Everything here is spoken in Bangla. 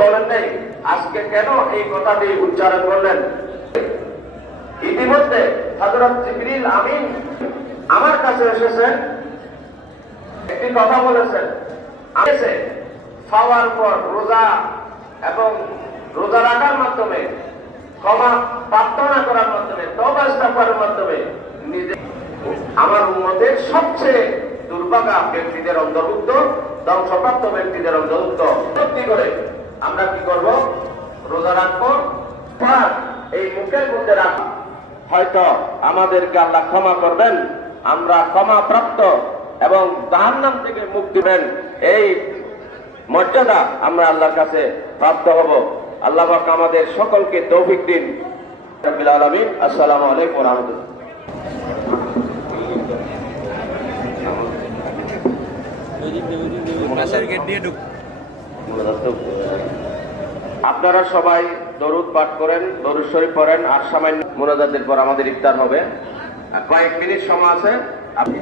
বলেন নাই, আজকে কেন এই কথাটি উচ্চারণ করলেন? ইতিমধ্যে হযরত জিবরিল আমিন আমার কাছে এসেছেন, একটি কথা বলেছেন, এসে খাওয়ার পর রোজা এবং রোজা রাখার মাধ্যমে, ক্ষমা প্রার্থনা করার মাধ্যমে, তওবা ইস্তিগফারের মাধ্যমে নিজে আমার উম্মতের সবচেয়ে দুর্ভাগা ব্যক্তিদের অন্তর্ভুক্ত, ধ্বংসপ্রাপ্ত ব্যক্তিদের অন্তর্ভুক্ত সত্যি করে আমরা কি করব? রোজা রাখবো, এই মুখের মধ্যে রাখবো। হয়তো আমাদেরকে আল্লাহ ক্ষমা করবেন, আমরা ক্ষমা প্রাপ্ত এবং জাহান্নাম থেকে মুক্তি দেবেন, এই মর্যাদা আমরা আল্লাহর কাছে প্রাপ্ত হব। আল্লাহ পাক আমাদের সকলকে তৌফিক দিন। রাব্বিল আলামিন। আসসালামু আলাইকুম ওয়া রাহমাতুল্লাহ। আপনারা সবাই দরুদ পাঠ করেন, দরুদ শরীফ পড়েন, আর সামান্য মুনাজাতের পর আমাদের ইফতার হবে। কয়েক মিনিট সময় আছে। আপনি